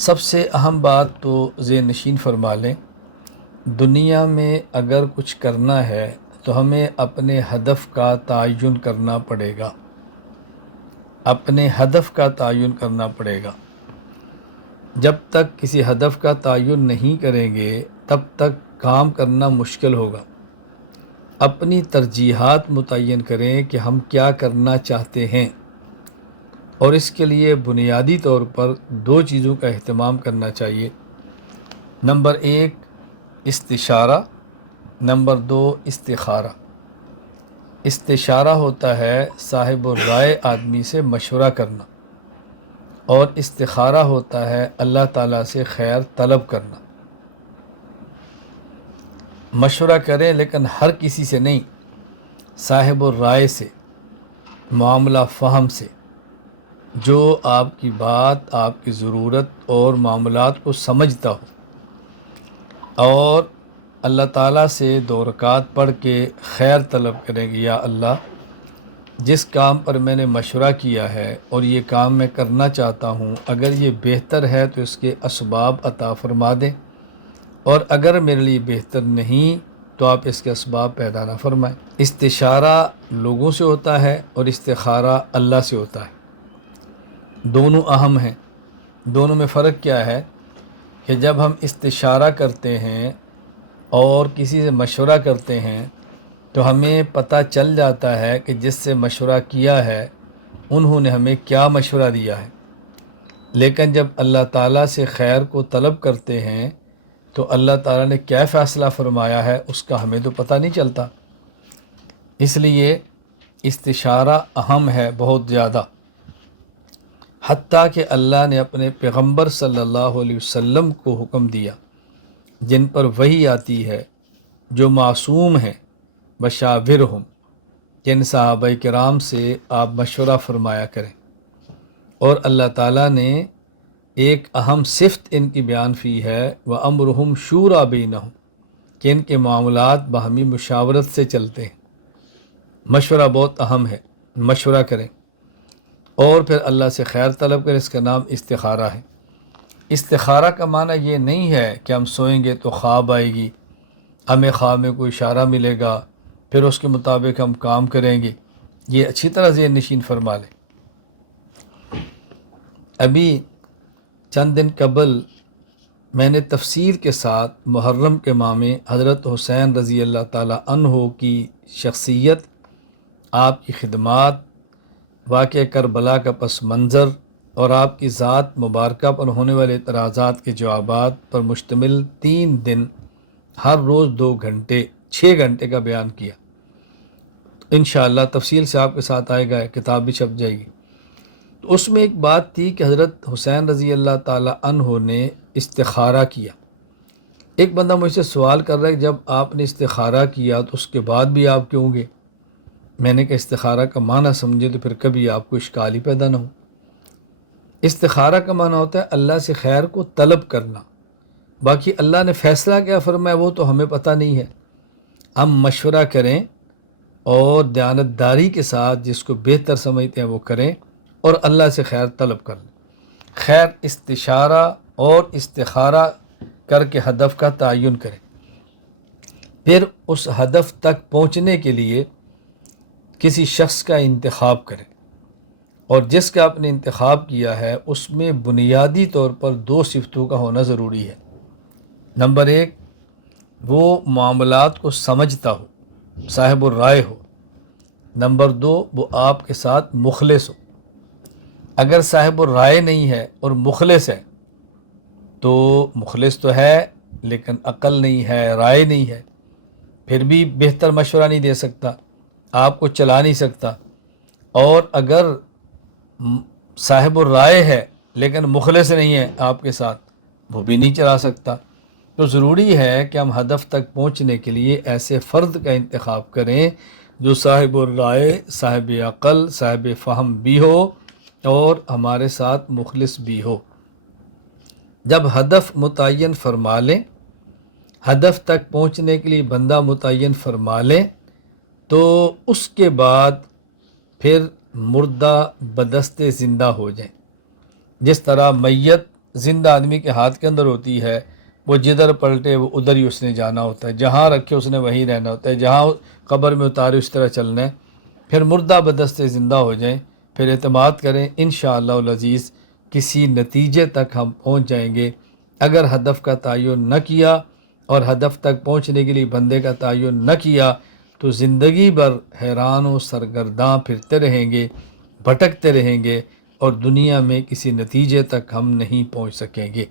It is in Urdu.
سب سے اہم بات تو ذہن نشین فرما لیں، دنیا میں اگر کچھ کرنا ہے تو ہمیں اپنے ہدف کا تعین کرنا پڑے گا۔ اپنے ہدف کا تعین کرنا پڑے گا۔ جب تک کسی ہدف کا تعین نہیں کریں گے تب تک کام کرنا مشکل ہوگا۔ اپنی ترجیحات متعین کریں کہ ہم کیا کرنا چاہتے ہیں، اور اس کے لیے بنیادی طور پر دو چیزوں کا اہتمام کرنا چاہیے۔ نمبر 1 استشارہ، نمبر 2 استخارہ۔ استشارہ ہوتا ہے صاحب الرائے آدمی سے مشورہ کرنا، اور استخارہ ہوتا ہے اللہ تعالیٰ سے خیر طلب کرنا۔ مشورہ کریں لیکن ہر کسی سے نہیں، صاحب الرائے سے، معاملہ فہم سے، جو آپ کی بات، آپ کی ضرورت اور معاملات کو سمجھتا ہو، اور اللہ تعالیٰ سے 2 رکعت پڑھ کے خیر طلب کریں گے، یا اللہ جس کام پر میں نے مشورہ کیا ہے اور یہ کام میں کرنا چاہتا ہوں، اگر یہ بہتر ہے تو اس کے اسباب عطا فرما دیں، اور اگر میرے لیے بہتر نہیں تو آپ اس کے اسباب پیدا نہ فرمائیں۔ استشارہ لوگوں سے ہوتا ہے اور استخارہ اللہ سے ہوتا ہے۔ دونوں اہم ہیں۔ دونوں میں فرق کیا ہے کہ جب ہم استشارہ کرتے ہیں اور کسی سے مشورہ کرتے ہیں تو ہمیں پتہ چل جاتا ہے کہ جس سے مشورہ کیا ہے انہوں نے ہمیں کیا مشورہ دیا ہے، لیکن جب اللہ تعالیٰ سے خیر کو طلب کرتے ہیں تو اللہ تعالیٰ نے کیا فیصلہ فرمایا ہے اس کا ہمیں تو پتہ نہیں چلتا۔ اس لیے استشارہ اہم ہے بہت زیادہ، حتیٰ کہ اللہ نے اپنے پیغمبر صلی اللہ علیہ وسلم کو حکم دیا، جن پر وحی آتی ہے، جو معصوم ہیں، بشاورہم، جن صحابہ کرام سے آپ مشورہ فرمایا کریں۔ اور اللہ تعالیٰ نے ایک اہم صفت ان کی بیان کی ہے، وَأَمْرُهُمْ شُورَىٰ بَيْنَهُمْ، کہ ان کے معاملات باہمی مشاورت سے چلتے ہیں۔ مشورہ بہت اہم ہے، مشورہ کریں اور پھر اللہ سے خیر طلب کریں۔ اس کا نام استخارہ ہے۔ استخارہ کا معنی یہ نہیں ہے کہ ہم سوئیں گے تو خواب آئے گی، ہمیں خواب میں کوئی اشارہ ملے گا، پھر اس کے مطابق ہم کام کریں گے۔ یہ اچھی طرح ذہن نشین فرما لیں۔ ابھی چند دن قبل میں نے تفصیل کے ساتھ محرم کے ماہ میں حضرت حسین رضی اللہ تعالیٰ عنہ کی شخصیت، آپ کی خدمات، واقعہ کربلا کا پس منظر اور آپ کی ذات مبارکہ پر ہونے والے اعتراضات کے جوابات پر مشتمل 3 دن ہر روز 2 گھنٹے 6 گھنٹے کا بیان کیا۔ انشاءاللہ تفصیل سے آپ کے ساتھ آئے گا، کتاب بھی چھپ جائے گی۔ تو اس میں ایک بات تھی کہ حضرت حسین رضی اللہ تعالیٰ عنہ نے استخارہ کیا۔ ایک بندہ مجھ سے سوال کر رہا ہے کہ جب آپ نے استخارہ کیا تو اس کے بعد بھی آپ کیوں گے؟ میں نے کہا استخارہ کا معنی سمجھے تو پھر کبھی آپ کو اشکال ہی پیدا نہ ہو۔ استخارہ کا معنی ہوتا ہے اللہ سے خیر کو طلب کرنا، باقی اللہ نے فیصلہ کیا فرمایا وہ تو ہمیں پتہ نہیں ہے۔ ہم مشورہ کریں اور دیانتداری کے ساتھ جس کو بہتر سمجھتے ہیں وہ کریں، اور اللہ سے خیر طلب کر لیں۔ خیر استشارہ اور استخارہ کر کے ہدف کا تعین کریں، پھر اس ہدف تک پہنچنے کے لیے کسی شخص کا انتخاب کریں، اور جس کا آپ نے انتخاب کیا ہے اس میں بنیادی طور پر 2 صفتوں کا ہونا ضروری ہے۔ نمبر 1 وہ معاملات کو سمجھتا ہو، صاحب الرائے ہو۔ نمبر 2 وہ آپ کے ساتھ مخلص ہو۔ اگر صاحب الرائے نہیں ہے اور مخلص ہے تو مخلص تو ہے لیکن عقل نہیں ہے، رائے نہیں ہے، پھر بھی بہتر مشورہ نہیں دے سکتا، آپ کو چلا نہیں سکتا۔ اور اگر صاحب الرائے ہے لیکن مخلص نہیں ہے آپ کے ساتھ، وہ بھی نہیں چلا سکتا۔ تو ضروری ہے کہ ہم ہدف تک پہنچنے کے لیے ایسے فرد کا انتخاب کریں جو صاحب الرائے، صاحب عقل، صاحب فہم بھی ہو اور ہمارے ساتھ مخلص بھی ہو۔ جب ہدف متعین فرما لیں، ہدف تک پہنچنے کے لیے بندہ متعین فرما لیں، تو اس کے بعد پھر مردہ بدست زندہ ہو جائیں۔ جس طرح میت زندہ آدمی کے ہاتھ کے اندر ہوتی ہے، وہ جدھر پلٹے وہ ادھر ہی اس نے جانا ہوتا ہے، جہاں رکھے اس نے وہیں رہنا ہوتا ہے، جہاں قبر میں اتارے اس طرح چلنا ہے۔ پھر مردہ بدست زندہ ہو جائیں، پھر اعتماد کریں انشاءاللہ العزیز کسی نتیجے تک ہم پہنچ جائیں گے۔ اگر ہدف کا تعین نہ کیا اور ہدف تک پہنچنے کے لیے بندے کا تعین نہ کیا تو زندگی بھر حیران و سرگرداں پھرتے رہیں گے، بھٹکتے رہیں گے، اور دنیا میں کسی نتیجے تک ہم نہیں پہنچ سکیں گے۔